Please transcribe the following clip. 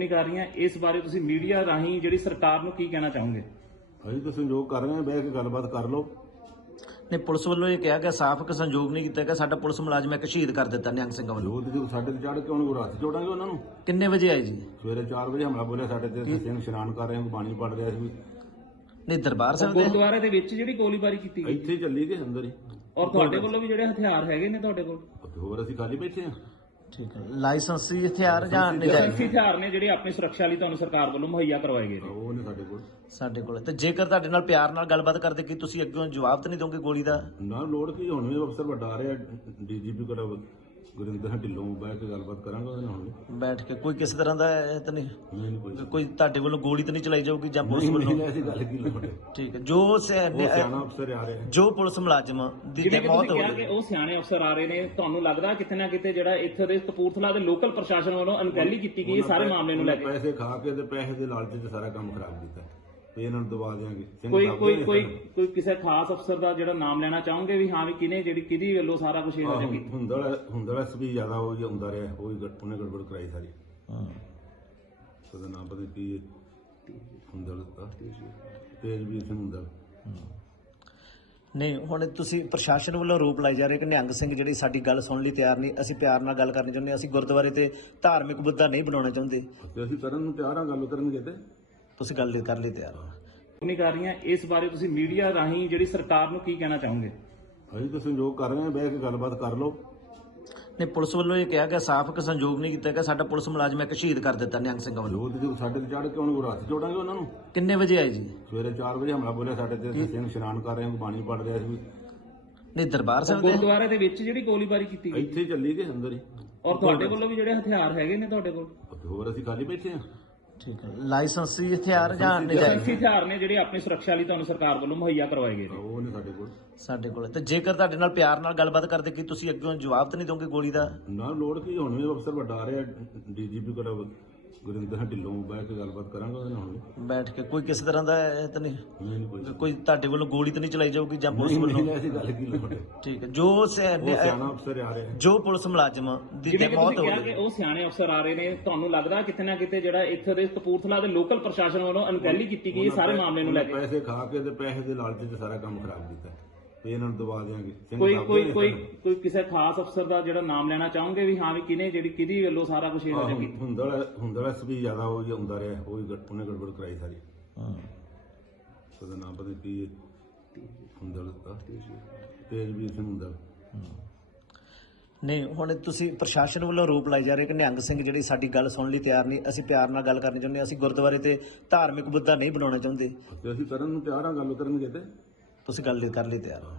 ਨਹੀਂ ਕਰ ਰਹੀਆਂ ਇਸ ਬਾਰੇ ਤੁਸੀਂ ਮੀਡੀਆ ਰਾਹੀਂ ਜਿਹੜੀ ਸਰਕਾਰ ਨੂੰ ਕੀ ਕਹਿਣਾ ਚਾਹੋਗੇ? ਅਸੀਂ ਤਾਂ ਸੰਯੋਗ ਕਰ ਰਹੇ ਹਾਂ ਬਹਿ ਕੇ ਗੱਲਬਾਤ ਕਰ ਲਓ। ਨੇ ਪੁਲਿਸ ਵੱਲੋਂ ਇਹ ਕਿਹਾ ਗਿਆ ਸਾਫ਼ ਕਿ ਸੰਯੋਗ ਨਹੀਂ ਕੀਤਾ ਗਿਆ ਸਾਡਾ ਪੁਲਿਸ ਮੁਲਾਜ਼ਮ ਇੱਕ ਸ਼ਹੀਦ ਕਰ ਦਿੱਤਾ ਨਿਹੰਗ ਸਿੰਘ ਵੱਲੋਂ। ਜੋ ਤੇ ਸਾਡੇ ਤੇ ਚੜ ਕੇ ਉਹਨੂੰ ਰਾਤ ਜੋੜਾਂਗੇ ਉਹਨਾਂ ਨੂੰ? ਕਿੰਨੇ ਵਜੇ ਆਏ ਜੀ? ਸਵੇਰੇ 4 ਵਜੇ ਹਮਲਾ ਬੋਲਿਆ ਸਾਡੇ ਤੇ ਅਸੀਂ ਸਿੰਘ ਇਸ਼ਨਾਨ ਕਰ ਰਹੇ ਹਾਂ ਬਾਣੀ ਪੜ ਰਿਹਾ ਸੀ। ਨਹੀਂ ਦਰਬਾਰ ਸਾਹਿਬ ਦੇ ਗੁਰਦੁਆਰੇ ਦੇ ਵਿੱਚ ਜਿਹੜੀ ਗੋਲੀਬਾਰੀ ਕੀਤੀ ਗਈ। ਇੱਥੇ ਚੱਲੀ ਗਏ ਅੰਦਰ ਹੀ। ਔਰ ਤੁਹਾਡੇ ਵੱਲੋਂ ਵੀ ਜਿਹੜੇ ਹਥਿਆਰ ਹੈਗੇ ਨੇ ਤੁਹਾਡੇ ਕੋਲ? ਹੋਰ ਅਸੀਂ ਖਾਲੀ ਬੈਠੇ ਹਾਂ। ਠੀਕ ਹੈ। ਲਾਇਸੈਂਸੀ ਹਥਿਆਰ ਜਾਂ ਨਜਾਇਜ਼ ਲਾਇਸੈਂਸੀ ਹਥਿਆਰ ਨੇ ਜਿਹੜੇ ਆਪਣੀ ਸੁਰੱਖਿਆ ਲਈ ਤੁਹਾਨੂੰ ਸਰਕਾਰ ਵੱਲੋਂ ਮੁਹੱਈਆ ਕਰਵਾਏ ਗਏ ਨੇ। ਉਹ ਨੇ ਸਾਡੇ ਕੋਲ। ਸਾਡੇ ਕੋਲ। ਤੇ ਜੇਕਰ ਤੁਹਾਡੇ ਨਾਲ ਪਿਆਰ ਨਾਲ ਗੱਲਬਾਤ ਕਰਦੇ ਕਿ ਤੁਸੀਂ ਅੱਗੋਂ ਜਵਾਬ ਤਾਂ ਨਹੀਂ ਦੋਗੇ ਗੋਲੀ ਦਾ? ਨਾ ਲੋੜ ਕੀ ਹੁਣ? ਅਫਸਰ ਵੱਡਾ ਆ ਰਿਹਾ ਡੀਜੀਪੀ ਕੋਲ ਗੁਰਿੰਦਰ ਢਿੱਲੋਂ ਬਹਿ ਕੇ ਗੱਲਬਾਤ ਕਰਾਂਗੇ ਉਹਦੇ ਨਾਲ ਹੁਣ। ਵੀ। ਬੈਠ ਕੇ। ਕੋਈ ਕਿਸੇ ਤਰ੍ਹਾਂ ਦਾ ਇਹ ਤਾਂ ਨਹੀਂ? ਨਹੀਂ ਨਹੀਂ ਕੋਈ ਕੋਈ ਤੁਹਾਡੇ ਵੱਲੋਂ ਗੋਲੀ ਤਾਂ ਨਹੀਂ ਚਲਾਈ ਜਾਊਗੀ ਜਾਂ ਪੁਲਿਸ ਨਹੀਂ ਵੱਲੋਂ? ਨਹੀਂ ਐਸੀ ਗੱਲ ਕੀ ਲੋੜ ਹੈ ਠੀਕ ਹੈ। ਜੋ ਸਿ- ਸਿਆਣਾ ਅਫਸਰ ਆ ਰਿਹਾ। ਜੋ ਪੁਲਿਸ ਮੁਲਾਜ਼ਮ ਦੀ ਜਿਵੇਂ ਕਿ ਮੌਤ ਤੁਸੀਂ ਹੋ। ਕਿਹਾ ਉਹ ਸਿਆਣੇ ਅਫਸਰ ਆ ਰਹੇ ਨੇ ਤੁਹਾਨੂੰ ਲੱਗਦਾ ਕਿਤੇ ਨਾ ਕਿਤੇ ਜਿਹੜਾ ਇੱਥੇ ਦੇ ਕਪੂਰਥਲਾ ਦੇ ਲੋਕਲ ਪ੍ਰਸ਼ਾਸਨ ਵੱਲੋਂ ਅਣਗਹਿਲੀ ਕੀਤੀ ਗਈ ਹੈ ਸਾਰੇ ਮਾਮਲੇ ਨੂੰ ਲੈ ਕੇ? ਪੈਸੇ ਖਾ ਕੇ ਤੇ ਪੈਸੇ ਦੇ ਲਾਲਚ 'ਚ ਸਾਰਾ ਕੰਮ ਖਰਾਬ ਕੀਤਾ। ਤੇ ਇਹਨਾਂ ਨੂੰ ਦਬਾ ਦੇਾਂਗੇ ਸਿੰਘ ਕੋਈ ਕੋਈ ਕੋਈ ਸਾਨੂੰ। ਕੋਈ ਕਿਸੇ ਖਾਸ ਅਫਸਰ ਦਾ ਜਿਹੜਾ ਨਾਮ ਲੈਣਾ ਚਾਹੋਗੇ ਵੀ ਹਾਂ ਵੀ ਕਿਨੇ ਜਿਹੜੀ ਕਿਹਦੀ ਵੱਲੋਂ ਸਾਰਾ ਕੁਝ ਇਹੋ ਆਹ, ਜਿਹਾ ਕੀਤਾ ਹੁੰਦਲ ਹੁੰਦਲ ਵੀ ਜ਼ਿਆਦਾ ਉਹ ਹੀ ਹੁੰਦਾ ਰਿਹਾ ਉਹ ਹੀ ਗੜ- ਉਹਨੇ ਗੜਬੜ ਕਰਾਈ ਸਾਰੀ। ਹਾਂ। ਉਹਦਾ ਨਾਮ ਪਤਾ ਕੀ ਹੈ ਹੁੰਦਲ ਦਾ ਤੇਜਵੀਰ ਸਿੰਘ ਹੁੰਦਲ। ਨਹੀਂ ਹੁਣ ਤੁਸੀਂ ਪ੍ਰਸ਼ਾਸਨ ਵੱਲੋਂ ਆਰੋਪ ਲਾਏ ਜਾ ਰਹੇ ਕਿ ਨਿਹੰਗ ਸਿੰਘ ਜਿਹੜੀ ਸਾਡੀ ਗੱਲ ਸੁਣਨ ਲਈ ਤਿਆਰ ਨਹੀਂ ਅਸੀਂ ਪਿਆਰ ਨਾਲ ਗੱਲ ਕਰਨੀ ਚਾਹੁੰਦੇ ਹਾਂ। ਅਸੀਂ ਗੁਰਦੁਆਰੇ ਤੇ ਧਾਰਮਿਕ ਮੁੱਦਾ ਨਹੀਂ ਬਣਾਉਣਾ ਚਾਹੁੰਦੇ। ਤੇ ਅਸੀਂ ਕਰਨ ਨੂੰ ਤਿਆਰ ਹਾਂ ਗੱਲ ਕਰਨਗੇ ਤੇ। ਤੁਸੀਂ ਗੱਲ ਕਰ ਲਈ ਤਿਆਰ ਹੋ। ਨਹੀਂ ਕਰ ਰਹੀਆਂ ਇਸ ਬਾਰੇ ਤੁਸੀਂ ਮੀਡੀਆ ਰਾਹੀਂ ਜਿਹੜੀ ਸਰਕਾਰ ਨੂੰ ਕੀ ਕਹਿਣਾ ਚਾਹੋਗੇ? ਅਸੀਂ ਤਾਂ ਸੰਯੋਗ ਕਰ ਰਹੇ ਹਾਂ ਬਹਿ ਕੇ ਗੱਲਬਾਤ ਕਰ ਲਓ। ਨਹੀਂ ਪੁਲਿਸ ਵੱਲੋਂ ਇਹ ਕਿਹਾ ਗਿਆ ਸਾਫ਼ ਕਿ ਸੰਯੋਗ ਨਹੀਂ ਕੀਤਾ ਗਿਆ ਸਾਡਾ ਪੁਲਿਸ ਮੁਲਾਜ਼ਮ ਇੱਕ ਸ਼ਹੀਦ ਕਰ ਦਿੱਤਾ ਨਿਹੰਗ ਸਿੰਘ ਵੱਲੋਂ। ਜੋ ਤੇ ਸਾਡੇ ਤੇ ਚੜ ਕੇ ਉਹਨੂੰ ਰਾਤ ਜੋੜਾਂਗੇ ਉਹਨਾਂ ਨੂੰ? ਕਿੰਨੇ ਵਜੇ ਆਏ ਜੀ? ਸਵੇਰੇ 4 ਵਜੇ ਹਮਲਾ ਬੋਲਿਆ ਸਾਡੇ ਤੇ ਅਸੀਂ ਸਿੰਘ ਇਸ਼ਨਾਨ ਕਰ ਰਹੇ ਹਾਂ ਬਾਣੀ ਪੜ ਰਿਹਾ ਸੀ ਨਹੀਂ ਦਰਬਾਰ ਸਾਹਿਬ ਦੇ ਗੁਰਦੁਆਰੇ ਦੇ ਵਿੱਚ ਜਿਹੜੀ ਗੋਲੀਬਾਰੀ ਕੀਤੀ ਗਈ। ਇੱਥੇ ਚੱਲੀ ਗਏ ਅੰਦਰ ਹੀ। ਔਰ ਤੁਹਾਡੇ ਵੱਲੋਂ ਵੀ ਜਿਹੜੇ ਹਥਿਆਰ ਹੈਗੇ ਨੇ ਤੁਹਾਡੇ ਕੋਲ? ਹੋਰ ਅਸੀਂ ਖਾਲੀ ਬੈਠੇ ਹਾਂ। ਠੀਕ ਹੈ। ਲਾਇਸੈਂਸੀ ਹਥਿਆਰ ਜਾਂ ਨਜਾਇਜ਼ ਲਾਇਸੈਂਸੀ ਹਥਿਆਰ ਨੇ ਜਿਹੜੇ ਆਪਣੀ ਸੁਰੱਖਿਆ ਲਈ ਤੁਹਾਨੂੰ ਸਰਕਾਰ ਵੱਲੋਂ ਮੁਹੱਈਆ ਕਰਵਾਏ ਗਏ ਨੇ। ਉਹ ਨੇ ਸਾਡੇ ਕੋਲ। ਸਾਡੇ ਕੋਲ। ਤੇ ਜੇਕਰ ਤੁਹਾਡੇ ਨਾਲ ਪਿਆਰ ਨਾਲ ਗੱਲਬਾਤ ਕਰਦੇ ਕਿ ਤੁਸੀਂ ਅੱਗੋਂ ਜਵਾਬ ਤਾਂ ਨਹੀਂ ਦੋਗੇ ਗੋਲੀ ਦਾ? ਨਾ ਲੋੜ ਕੀ ਹੁਣ? ਵੀ ਅਫਸਰ ਵੱਡਾ ਆ ਰਿਹਾ ਡੀਜੀਪੀ ਕੋਲ ਗੁਰਿੰਦਰ ਢਿੱਲੋਂ ਬਹਿ ਕੇ ਗੱਲਬਾਤ ਕਰਾਂਗੇ ਉਹਦੇ ਨਾਲ ਹੁਣ। ਬੈਠ ਕੇ ਕੋਈ ਕਿਸੇ ਤਰ੍ਹਾਂ ਦਾ ਇਹ ਤਾਂ ਨਹੀਂ? ਨਹੀਂ ਨਹੀਂ ਕੋਈ ਕੋਈ ਤੁਹਾਡੇ ਵੱਲੋਂ ਗੋਲੀ ਤਾਂ ਨਹੀਂ ਚਲਾਈ ਜਾਊਗੀ ਜਾਂ ਪੁਲਿਸ ਨਹੀਂ ਵੱਲੋਂ? ਨਹੀਂ ਐਸੀ ਗੱਲ ਕੀ ਲੋੜ ਹੈ? ਠੀਕ ਹੈ ਜੋ ਸਿ- ਉਹ ਸਿਆਣਾ ਅਫਸਰ ਆ ਰਿਹਾ ਜੋ ਪੁਲਿਸ ਮੁਲਾਜ਼ਮ ਦੀ ਜਿਵੇਂ ਕਿ ਮੌਤ ਤੁਸੀਂ ਹੋ। ਕਿਹਾ ਗਈ ਉਹ ਸਿਆਣੇ ਅਫਸਰ ਆ ਰਹੇ ਨੇ ਤੁਹਾਨੂੰ ਲੱਗਦਾ ਕਿਤੇ ਨਾ ਕਿਤੇ ਜਿਹੜਾ ਇੱਥੇ ਦੇ ਕਪੂਰਥਲਾ ਦੇ ਲੋਕਲ ਪ੍ਰਸ਼ਾਸਨ ਵੱਲੋਂ ਅਣਗਹਿਲੀ ਕੀਤੀ ਗਈ ਹੈ ਸਾਰੇ ਮਾਮਲੇ ਨੂੰ ਲੈ ਕੇ? ਪੈਸੇ ਖਾ ਕੇ ਤੇ ਪੈਸੇ ਦੇ ਲਾਲਚ 'ਚ ਸਾਰਾ ਕੰਮ ਖਰਾਬ ਕੀਤਾ। ਤੇ ਇਹਨਾਂ ਨੂੰ ਦਬਾ ਦੇਾਂਗੇ ਕੋਈ ਕੋਈ ਕੋਈ। ਕੋਈ ਕਿਸੇ ਖਾਸ ਅਫਸਰ ਦਾ ਜਿਹੜਾ ਨਾਮ ਲੈਣਾ ਚਾਹੋਗੇ ਵੀ ਹਾਂ ਵੀ ਕਿਨੇ ਜਿਹੜੀ ਕਿਹਦੀ ਵੱਲੋਂ ਸਾਰਾ ਕੁਝ ਇਹੋ ਆਹ, ਜਿਹਾ ਕੀਤਾ ਹੁੰਦਲ ਹੁੰਦਲ ਵੀ ਜ਼ਿਆਦਾ ਹੀ ਹੁੰਦਾ ਰਿਹਾ ਉਹ ਹੀ ਉਹਨੇ ਗੜਬੜ ਕਰਾਈ ਸਾਰੀ। ਹਾਂ। ਉਹਦਾ ਨਾਮ ਪਤਾ ਕੀ ਹੁੰਦਲ ਦਾ ਤੇਜਵੀਰ ਸਿੰਘ ਹੁੰਦਲ ਨਹੀਂ ਹੁਣ ਤੁਸੀਂ ਪ੍ਰਸ਼ਾਸਨ ਵੱਲੋਂ ਆਰੋਪ ਲਾਏ ਜਾ ਰਹੇ ਕਿ ਨਿਹੰਗ ਸਿੰਘ ਜਿਹੜੀ ਸਾਡੀ ਗੱਲ ਸੁਣਨ ਲਈ ਤਿਆਰ ਨਹੀਂ ਅਸੀਂ ਪਿਆਰ ਨਾਲ ਗੱਲ ਕਰਨੀ ਚਾਹੁੰਦੇ ਹਾਂ ਅਸੀਂ ਗੁਰਦੁਆਰੇ ਤੇ ਧਾਰਮਿਕ ਮੁੱਦਾ ਨਹੀਂ ਬਣਾਉਣਾ ਚਾਹੁੰਦੇ। ਅਸੀਂ ਕਰਨ ਨੂੰ ਤਿਆਰ ਹਾਂ ਗੱਲ ਕਰਨਗੇ ਤੇ। ਉਸ ਗੱਲ ਕਰ ਲਈ ਤਿਆਰ ਹੋ।